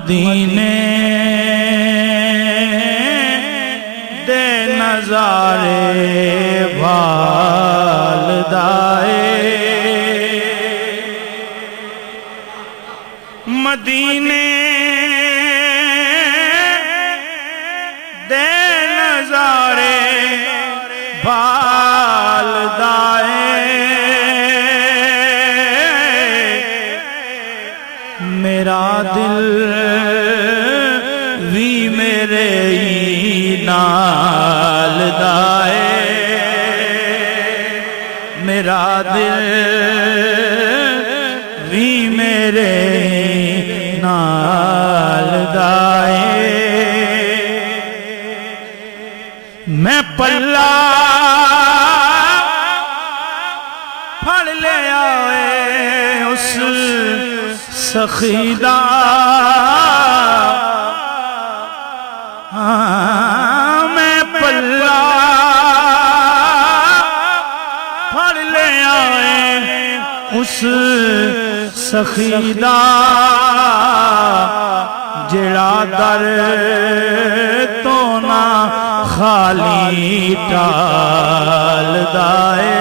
مدینے دے نظارے بھالدائے مدینے دے نظارے بھالدائے میرا دل بھی میرے ہی نال دائے میرا دل بھی میرے ہی نال دائے میں پلہ پھڑ لے آئے اس سخیدہ میں پلہ پھڑ لے آئے اس سخیدہ جڑا در تو نہ خالی ٹال دائے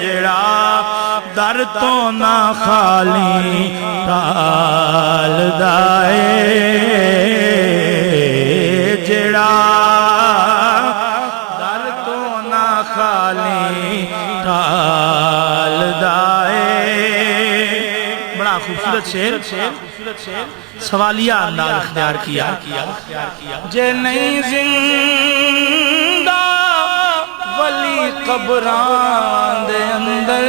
جڑا در تو نہ خالی ٹال دائے جڑا در تو نہ خالی ٹال دائے بڑا خوبصورت شعر سوالیہ انداز اختیار کیا جے نہیں زندہ ولی قبران دے اندر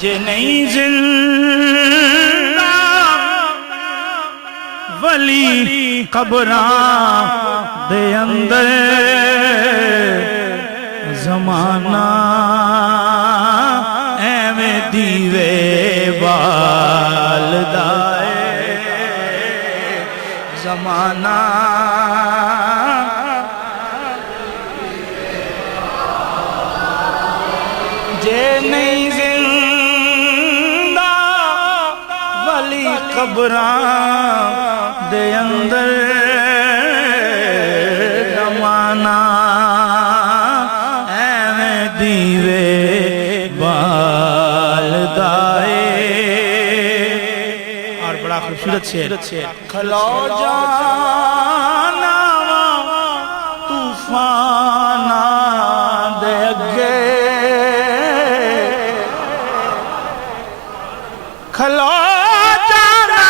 جے نہیں زندہ ولی قبران دے اندر زمانہ ایویں دیوے بالدائے زمانہ جے نہیں زندہ ولی قبران دے اندر زمانہ ایویں دیوے بالدائے اور بڑا خوبصورت شعر کھلو جانا طوفانہ دے اگے کھلو جانا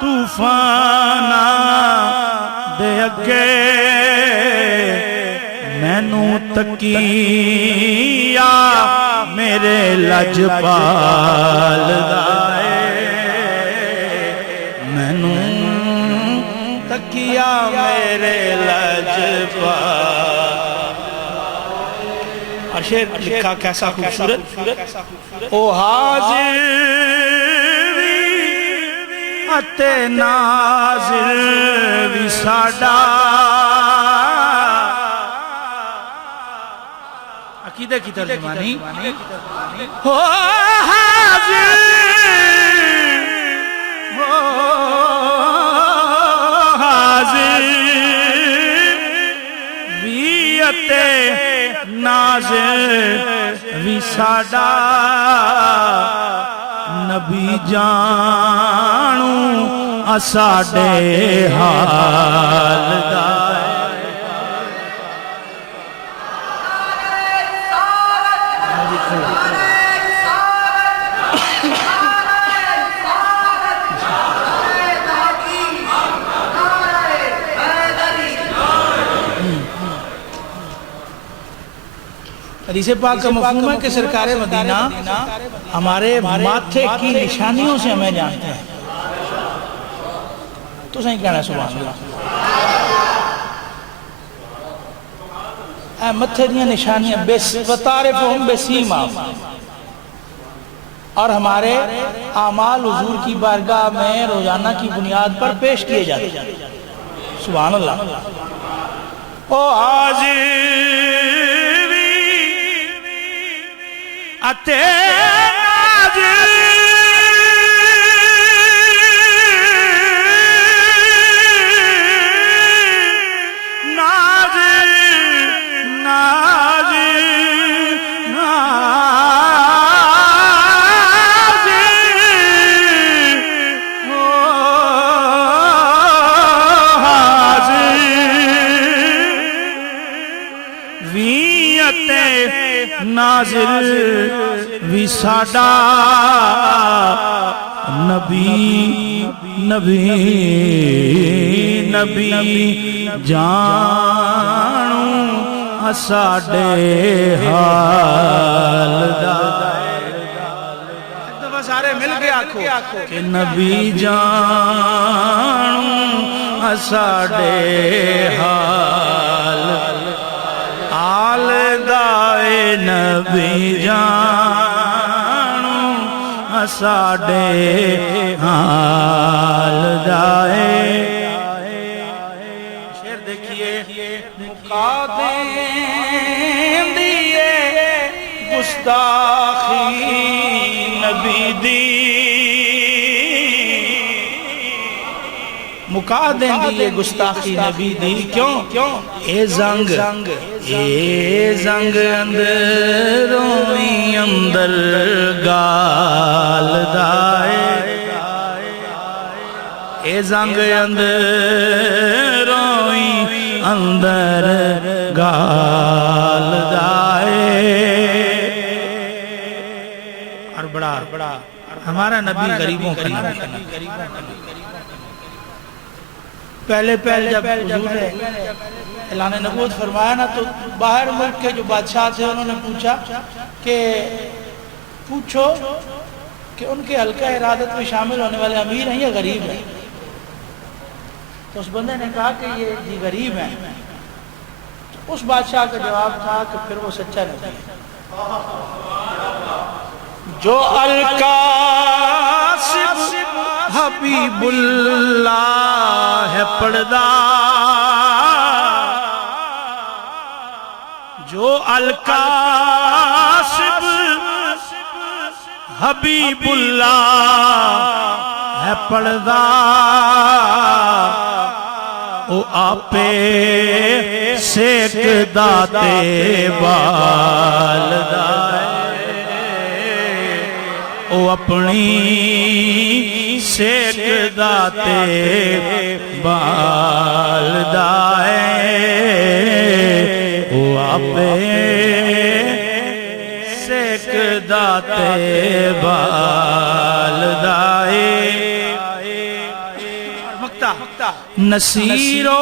طوفانہ دے اگے مینوں تکیا میرے لجپال دائے مینوں تکیا میرے لجپال اور شعر لکھا کیسا خوبصورت او حاضر اتے ناظر بھی ساڈا عقیدہ کی ترجمانی ہو حاضر بھی اتے ناظر بھی ساڈا نبی جانوں اساڈے حال دائے حدیث پاک کا مفہوم ہے کہ سرکار مدینہ ہمارے ماتھے کی نشانیوں سے ہمیں جانتے ہیں تو صحیح کہنا ہے سبحان اللہ اے متھے دیا نشانیاں وَتَعْرِفُهُمْ بِسِيمَاهُمْ اور ہمارے اعمال حضور کی بارگاہ میں روزانہ کی بنیاد پر پیش کیے جاتے ہیں سبحان اللہ او حاضری اتے ناظر وی ساڈا نبی نبی نبی جانو ساڈے حال دا ایک دفعہ سارے مل کے آکھو کہ نبی جانو ساڈے حال حال دائے نبی جانو ساڈے حال دائے شیر دیکھئے مقادم دیئے گستاخی نبی دی مقادم دیئے گستاخی نبی دی کیوں اے زنگ اندرویں اندر گال دائے اے زنگ اندرویں اندر گال دائے اور بڑا ہمارا نبی غریبوں کا نبی پہلے جب حضور نے اعلان نبوت فرمایا نا تو باہر ملک کے جو بادشاہ تھے انہوں نے پوچھا کہ پوچھو کہ ان کے حلقہ ارادت میں شامل ہونے والے امیر ہیں یا غریب ہیں تو اس بندے نے کہا کہ یہ غریب ہیں اس بادشاہ کا جواب تھا کہ پھر وہ سچا نہیں ہے جو القاسب حبیب اللہ ہے پردہ جو القاسب حبیب اللہ ہے پردہ او آپے سیک داتے بال دائے او اپنی سیک داتے بال دائے او آپے سیک داتے بال دائے نصیرو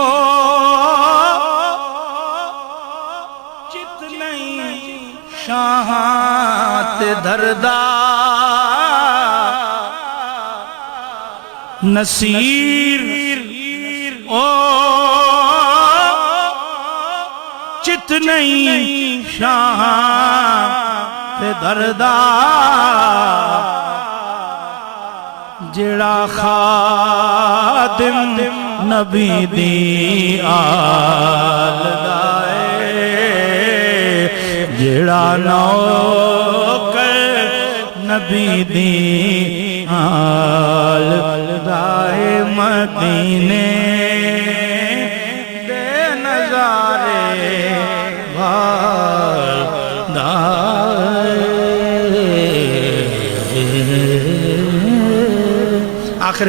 جتنی شاہات دھردہ نصیر او جتنی شاہات دھردہ جڑا خادم نبی دی آل دائے جڑا نوکر نبی دی آل دائے مدینے دے نظارے بھال دائے آخر